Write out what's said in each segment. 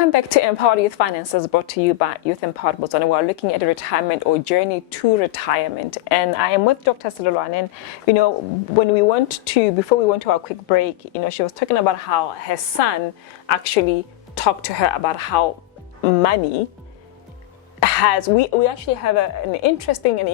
Welcome back to Empowered Youth Finances, brought to you by Youth Empowered Botswana. We're looking at retirement or journey to retirement. And I am with Dr. Selolwane. And, you know, before we went to our quick break, you know, she was talking about how her son actually talked to her about how money we actually have an interesting and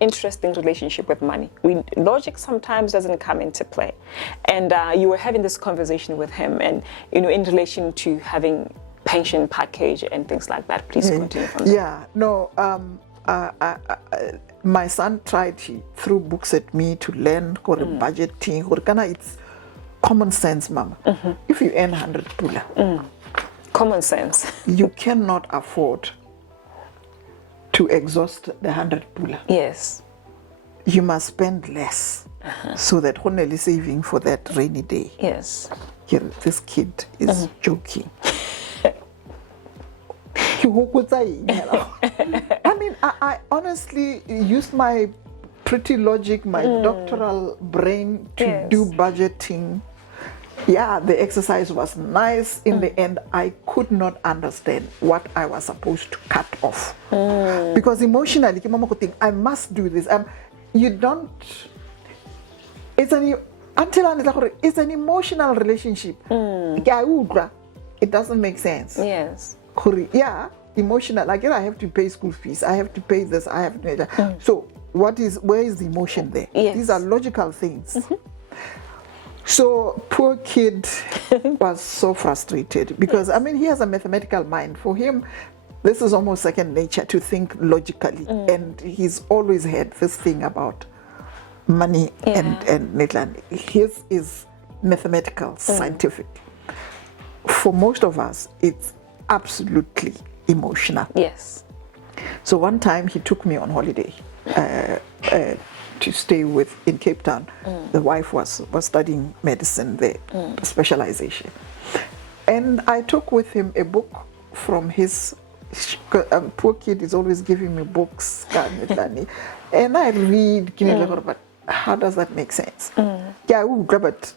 interesting relationship with money. Logic sometimes doesn't come into play. And you were having this conversation with him, and you know, in relation to having pension package and things like that. Please continue from there. Yeah, no, my son tried, he threw books at me to learn budgeting. It's common sense, mama. If you earn 100 pula, common sense. You cannot afford to exhaust the 100 pula. Yes. You must spend less so that only saving for that rainy day. Yes. Here, this kid is joking. I mean, I honestly used my pretty logic, my doctoral brain to do budgeting. Yeah, the exercise was nice. In the end, I could not understand what I was supposed to cut off. Because emotionally, I must do this. You don't, it's an emotional relationship. It doesn't make sense. Yes. Yeah, emotional. Like, I have to pay school fees. I have to pay this. I have to pay that. So where is the emotion there? Yes. These are logical things. So poor kid was so frustrated because, I mean, he has a mathematical mind. For him, this is almost second nature to think logically. And he's always had this thing about money and Netland. His is mathematical, scientific. For most of us, it's absolutely emotional. Yes. So one time he took me on holiday to stay with in Cape Town. The wife was studying medicine there, specialization. And I took with him a book from his, poor kid is always giving me books, and I read, but how does that make sense? Yeah, we'll grab it.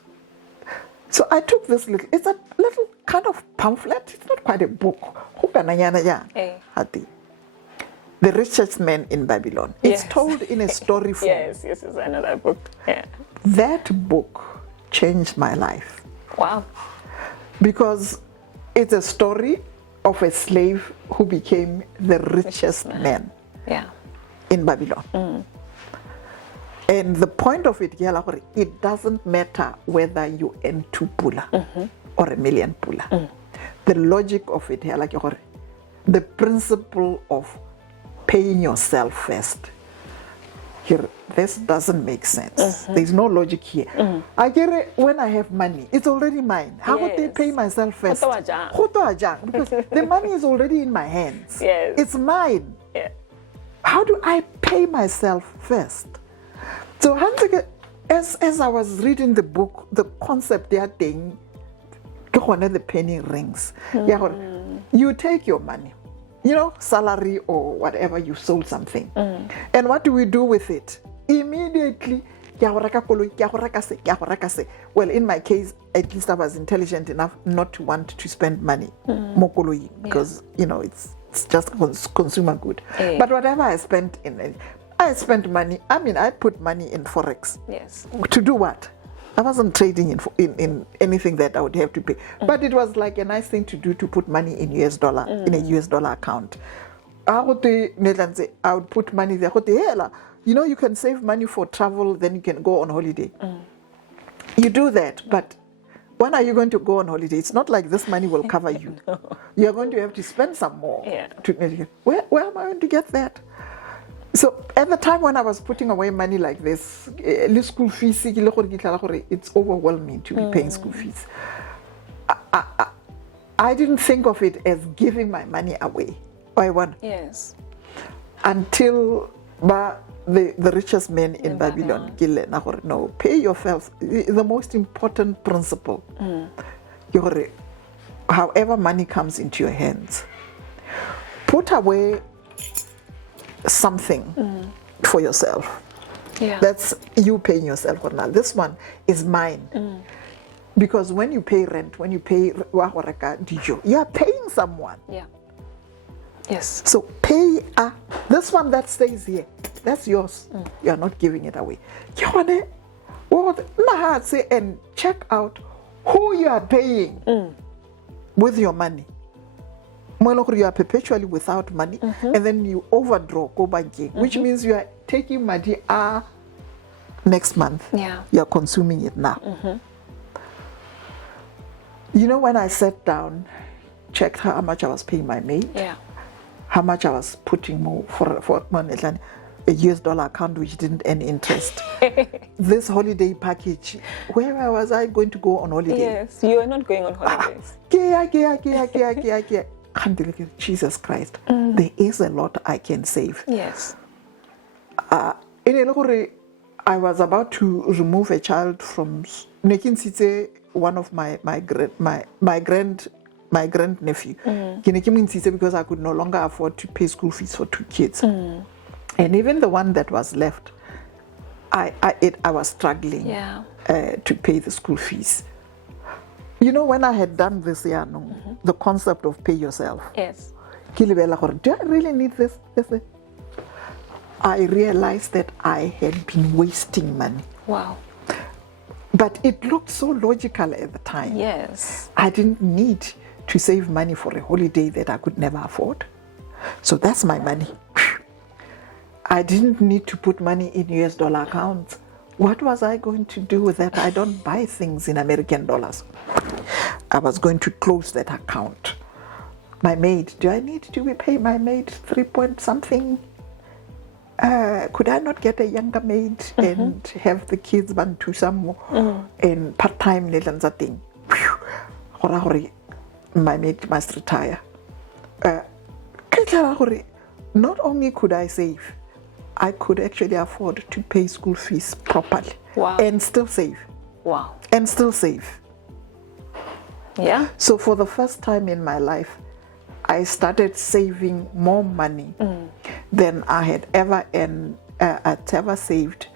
So I took this it's a little kind of pamphlet, it's not quite a book. The Richest Man in Babylon. It's told in a story form. Yes, it's another book. Yeah. That book changed my life. Wow. Because it's a story of a slave who became the richest man in Babylon. And the point of it, it doesn't matter whether you earn 2 pula or 1 million pula. The logic of it, the principle of paying yourself first. Here, this doesn't make sense. There's no logic here. I get it when I have money. It's already mine. How would they pay myself first? Because the money is already in my hands. Yes. It's mine. Yeah. How do I pay myself first? So as I was reading the book, the concept they are saying, the penny rings. You take your money, you know, salary or whatever, you sold something. And what do we do with it? Immediately, well, in my case, at least I was intelligent enough not to want to spend money, because, you know, it's just consumer good. But whatever I spent in it, I spent money. I mean, I put money in Forex. Yes. To do what? I wasn't trading in anything that I would have to pay. But it was like a nice thing to do, to put money in US dollar, in a US dollar account. I would put money there. You know, you can save money for travel, then you can go on holiday. You do that, but when are you going to go on holiday? It's not like this money will cover you. No. You're going to have to spend some more. Yeah. Where am I going to get that? So at the time when I was putting away money like this, school fees, it's overwhelming to be paying school fees. I didn't think of it as giving my money away. Yes. Until the richest man in Babylon, no, pay yourself. The most important principle. However money comes into your hands, put away something for yourself. Yeah. That's you paying yourself. Now this one is mine. Because when you pay rent, when you pay you are paying someone. Yeah. Yes. So pay this one that stays here, that's yours. You are not giving it away. And check out who you are paying with your money. You are perpetually without money, and then you overdraw, go banking, which means you are taking money next month. Yeah. You are consuming it now. You know, when I sat down, checked how much I was paying my maid, how much I was putting more for Onalenna, a US dollar account which didn't earn interest. This holiday package, where was I going to go on holiday? Yes, you are not going on holidays. Jesus Christ, there is a lot I can save. Yes. I was about to remove a child from one of my grand nephew, because I could no longer afford to pay school fees for 2 kids. And even the one that was left, I was struggling to pay the school fees. You know, when I had done this, the concept of pay yourself. Yes. Do I really need this? I realized that I had been wasting money. Wow. But it looked so logical at the time. Yes. I didn't need to save money for a holiday that I could never afford. So that's my money. I didn't need to put money in US dollar accounts. What was I going to do with that? I don't buy things in American dollars. I was going to close that account. My maid, do I need to pay my maid 3 point something? Could I not get a younger maid and have the kids run to some and part-time thing? My maid must retire. Not only could I save, I could actually afford to pay school fees properly. Wow. And still save. Wow. And still save. Yeah. So for the first time in my life, I started saving more money than I had ever saved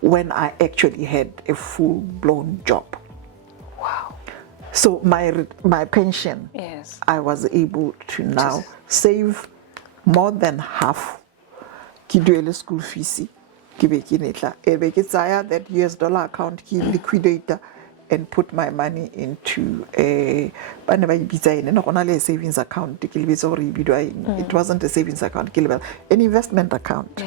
when I actually had a full-blown job. Wow. So my pension, yes, I was able to now save more than half. Ki school fees, that US dollar account, ki liquidator, and put my money into a savings account. It wasn't a savings account, an investment account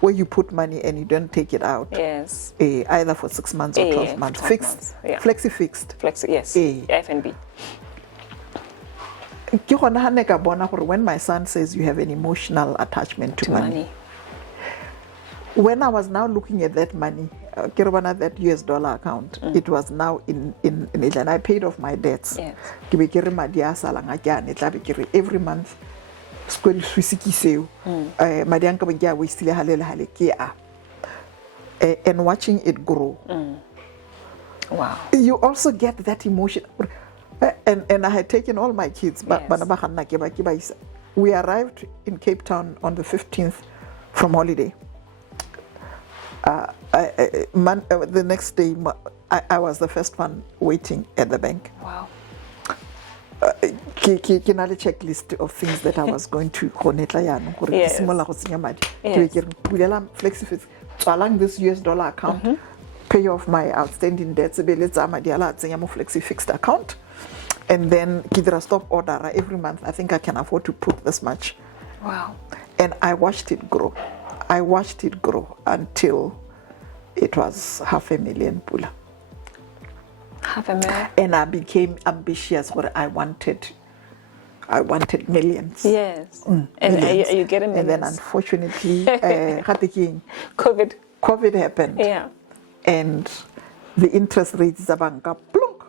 where you put money and you don't take it out. Yes. Either for 6 months or 12 months. Fixed. Flexi fixed. Flexi, yes. FNB. When my son says you have an emotional attachment to money. When I was now looking at that money, that US dollar account, it was now in and I paid off my debts. Yes. Every month, and watching it grow. Wow. You also get that emotion. And I had taken all my kids. Yes. We arrived in Cape Town on the 15th from holiday. The next day, I was the first one waiting at the bank. Wow. Another checklist of things that I was going to Yes. Along this US dollar account, pay off my outstanding debts, flexi fixed account, and then stop order every month. I think I can afford to put this much. Wow. And I watched it grow. I watched it grow until it was 500,000 pula. 500,000. And I became ambitious where I wanted millions. Yes. And millions. Are you getting millions? And then unfortunately, COVID happened. Yeah. And the interest rates zabanka plunk.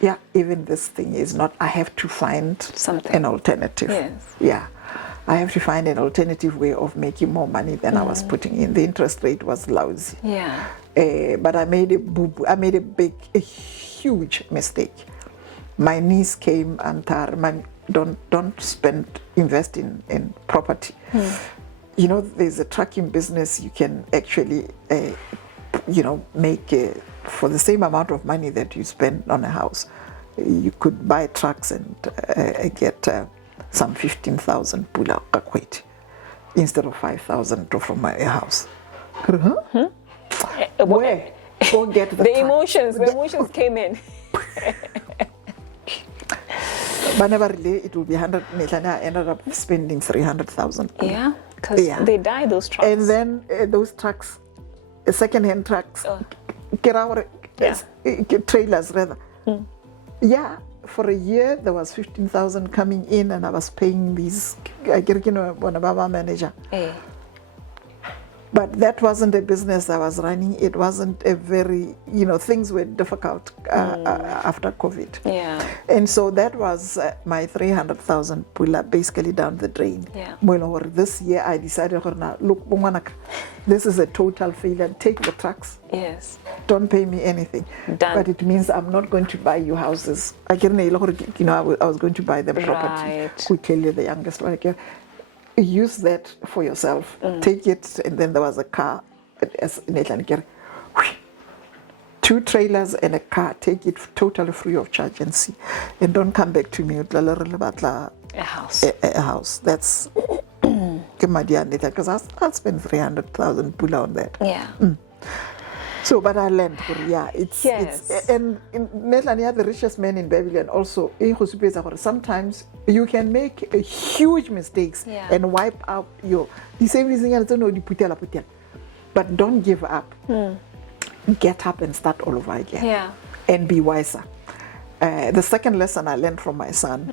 Yeah, even this thing is not, I have to find an alternative. Yes. Yeah. I have to find an alternative way of making more money than I was putting in. The interest rate was lousy. Yeah. But I made a huge mistake. My niece came and told don't invest in property. You know, there's a trucking business. You can actually, make for the same amount of money that you spend on a house, you could buy trucks and get some 15,000 pula kakweti instead of 5,000 from a house. Huh? Where? Go get the emotions. The emotions came in. But never really, it will be 100. I ended up spending 300,000. Yeah, because they die, those trucks. And then those trucks, second-hand trucks, trailers rather. Yeah, for a year there was 15,000 coming in, and I was paying these. I get one of our manager. But that wasn't a business I was running. It wasn't a very, things were difficult after COVID. Yeah. And so that was my 300,000 pula basically down the drain. Yeah. Well, this year I decided, look, this is a total failure. Take the trucks. Yes. Don't pay me anything. Done. But it means I'm not going to buy you houses. I was going to buy the property. Quickly, the youngest one. Use that for yourself. Take it. And then there was a car, 2 trailers and a car. Take it totally free of charge and see. And don't come back to me with a house. A house. That's because I'll spend 300,000 pula on that. Yeah. So, but I learned, it's and the richest man in Babylon also, sometimes you can make huge mistakes and wipe out the same reason, but don't give up. Get up and start all over again and be wiser. The second lesson I learned from my son,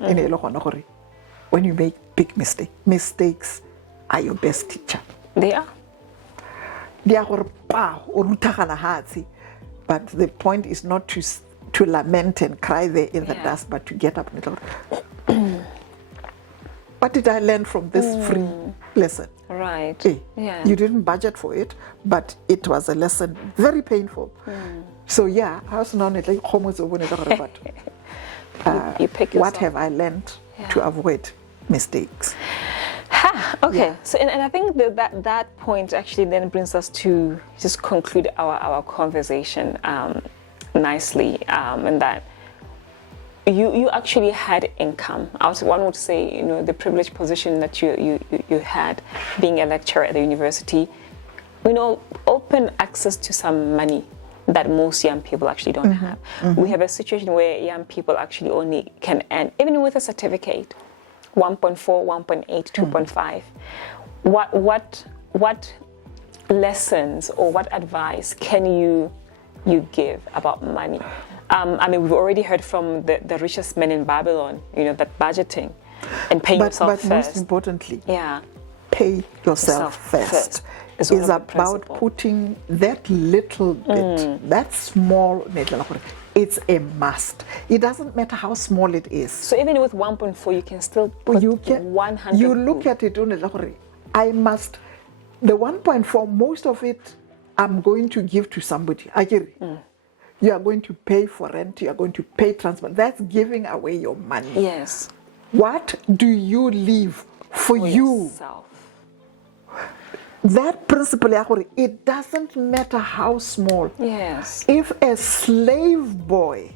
when you make big mistakes are your best teacher. They are. But the point is not to lament and cry there in the dust, but to get up and what did I learn from this free lesson? Right. You didn't budget for it, but it was a lesson very painful. So I was not like you pick what have I learned to avoid mistakes? Okay, so and I think that point actually then brings us to just conclude our conversation nicely, and that you actually had income. One would say, the privileged position that you had, being a lecturer at the university, open access to some money that most young people actually don't have. We have a situation where young people actually only can earn, even with a certificate, 1.4, 1.8, 2.5. What lessons or what advice can you give about money? We've already heard from the richest men in Babylon, that budgeting and paying yourself first. But most importantly, pay yourself first. Is about putting that little bit, that small, it's a must. It doesn't matter how small it is. So even with 1.4, you can still put 100. You look at it, I must, the 1.4, most of it, I'm going to give to somebody. I get it. You are going to pay for rent, you are going to pay transport. That's giving away your money. Yes. What do you leave for you? Yourself. That principle, it doesn't matter how small. Yes. If a slave boy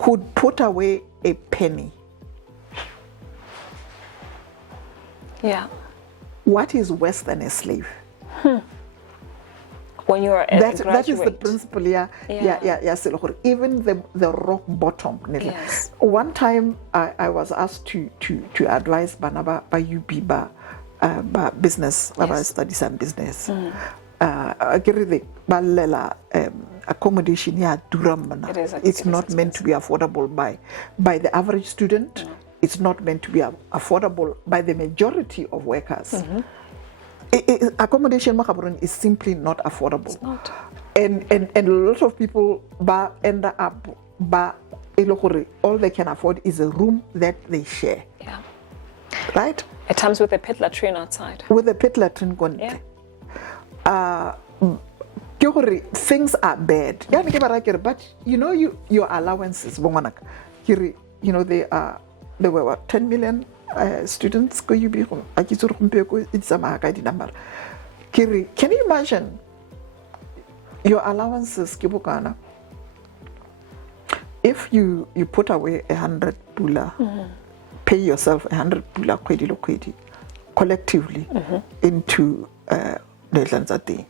could put away a penny, what is worse than a slave? When you're a graduate. That is the principle, even the rock bottom. Yes. One time I was asked to advise Banaba by UB business, I study some business. Accommodation it's not meant to be affordable by the average student. It's not meant to be affordable by the majority of workers. Accommodation is simply not affordable. It's not. And a lot of people end up all they can afford is a room that they share. Yeah. Right? At times with a pit latrine outside. With a pit latrine going. Yeah. Things are bad. But your allowances, there were 10 million students. Can you imagine your allowances ke bokana. If you put away 100 pula, pay yourself 100 pula kwedi lo kwedi collectively into Netherlands 100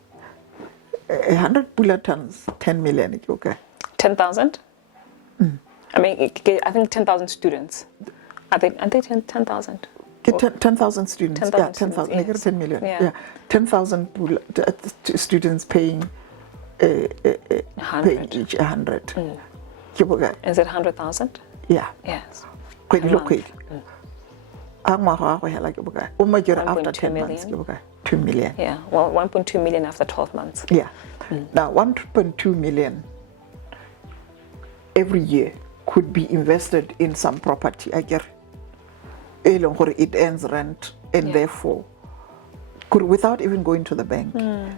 pula times 10 million, okay? 10,000? I mean, I think 10,000 students. Are they 10,000? 10,000 students. 10,000 yeah, 10,000. yes. 10 million. Yeah. 10,000 students paying paying each 100. Is it 100,000? Yeah. Yes. Kwedi lo kwedi. After 10 months, 2 million. Yeah, well, 1.2 million after 12 months. Yeah. Now, 1.2 million every year could be invested in some property. I get it earns rent, and therefore, without even going to the bank, you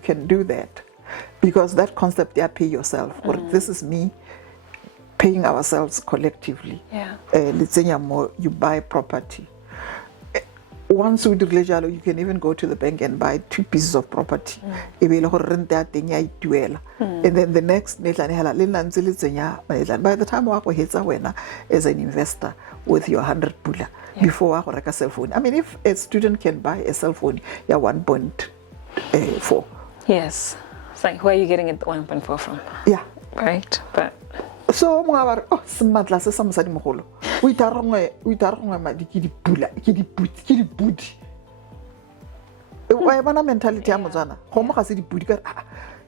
can do that because that concept, you pay yourself. Or this is me paying ourselves collectively. Yeah. You buy property. Once you can even go to the bank and buy 2 pieces of property. And then the next, by the time you hits as an investor with your 100 pula before a cell phone. I mean, if a student can buy a cell phone, you're 1.4. Yes. It's like, where are you getting it 1.4 from? Yeah. Right. But so smatla se sa mosadi mogolo o itarongwe madi ke dipula ke dipudi wa bona mentality ya Motswana go mo ga se dipudi ka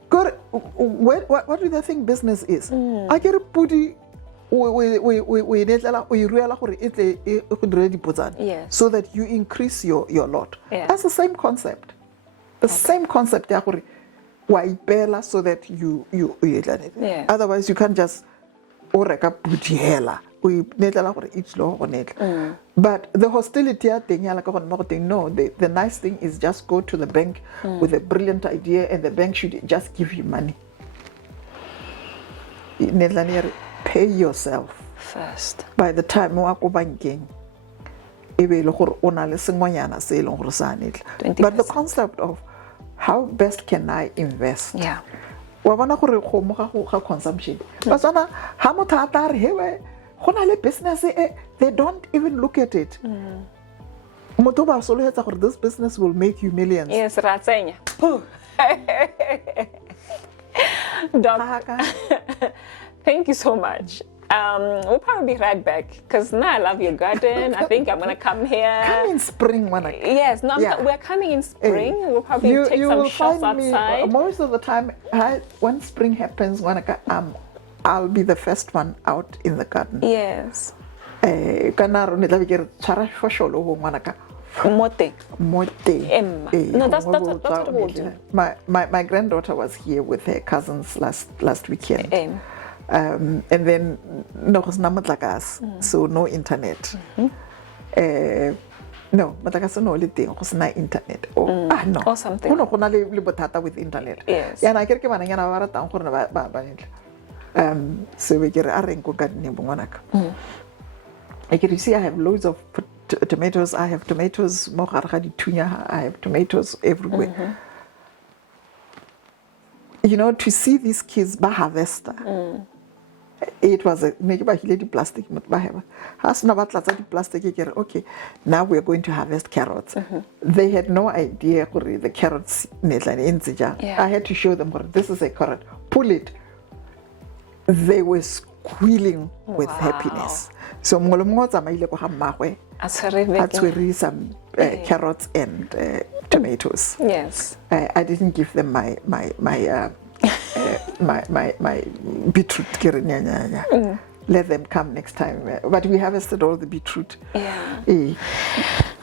what do they think business is a ke re pudi we netlela o iruela gore e tle e go dire dipotsana so that you increase your lot. That's the same concept. Same concept ya gore wa ipela so that you otherwise you can't just but the hostility, no, the nice thing is just go to the bank with a brilliant idea and the bank should just give you money. Pay yourself first. By the time you go banking, but the concept of how best can I invest? Yeah. Consumption. Business, they don't even look at it. This business will make you millions. Yes, Ratsenya. Doc, thank you so much. We'll probably be right back because now I love your garden. I think I'm gonna come here. Come in spring, Yes, no, we're coming in spring. We'll probably take some shots outside. Most of the time, when spring happens, I'll be the first one out in the garden. Yes. Mote. No, that's what we'll do. My granddaughter was here with her cousins last weekend. And then no so no internet. No, but like I said, no thing, internet. No, or something. With internet. Yes. Yeah, I can't so we get you see, I have loads of tomatoes. I have tomatoes, I have tomatoes everywhere. You know, to see these kids harvest. It was a plastic. Okay, now we're going to harvest carrots. They had no idea the carrots. I had to show them this is a carrot. Pull it. They were squealing with happiness. So some carrots and tomatoes. Yes. I didn't give them my beetroot. Let them come next time. But we harvested all the beetroot. Yeah.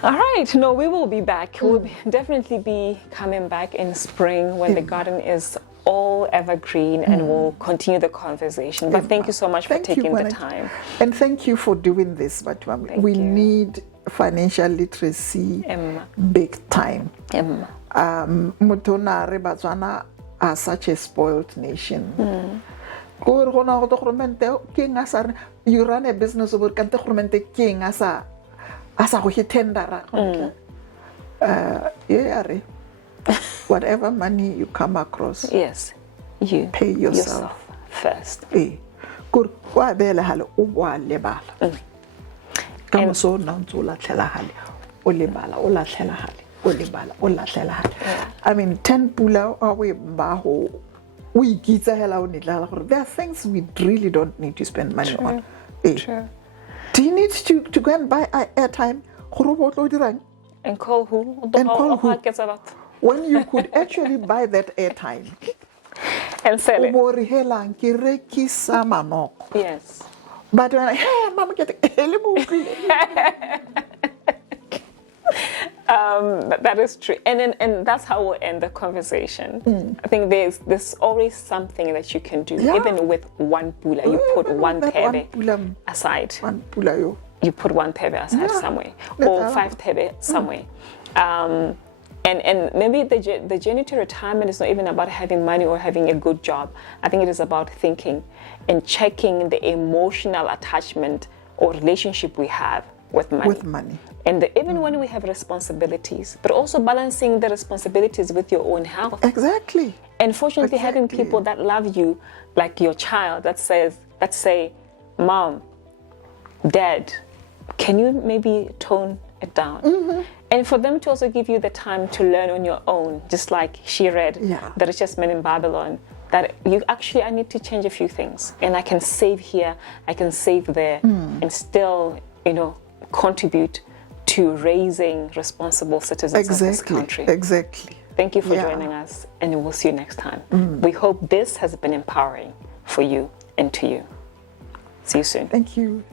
All right. No, we will be back. We'll definitely be coming back in spring when the garden is all evergreen and we'll continue the conversation. But thank you so much for taking the time. And thank you for doing this. But we need financial literacy big time. Mutonare Batswana are such a spoiled nation. You run a business over king as a tender. whatever money you come across, yes, you pay yourself first. Kur kwa bele hale o bua lebala. Ka moso na ntse o latlhela hale o lebala o latlhela hale o lebala o latlhela hale. I mean 10 pula a we ba ho o ikitsa hela o netla gore there are things we really don't need to spend money on. True. Do you need to go and buy airtime? And call who? And call who? About. When you could actually buy that airtime and sell it. Yes. But when hey, mama get that is true, and that's how we'll end the conversation. I think there's always something that you can do, even with one pula. You put one tebe aside. One pula yo. You put one tebe aside somewhere, or 5 tebe somewhere. And maybe the journey to retirement is not even about having money or having a good job. I think it is about thinking and checking the emotional attachment or relationship we have with money. And even when we have responsibilities, but also balancing the responsibilities with your own health. Exactly. And fortunately, having people that love you, like your child, that say, Mom, Dad, can you maybe tone it down? And for them to also give you the time to learn on your own, just like she read The Richest Man in Babylon, that I need to change a few things, and I can save here, I can save there, and still, contribute to raising responsible citizens of this country. Exactly. Thank you for joining us, and we'll see you next time. We hope this has been empowering for you and to you. See you soon. Thank you.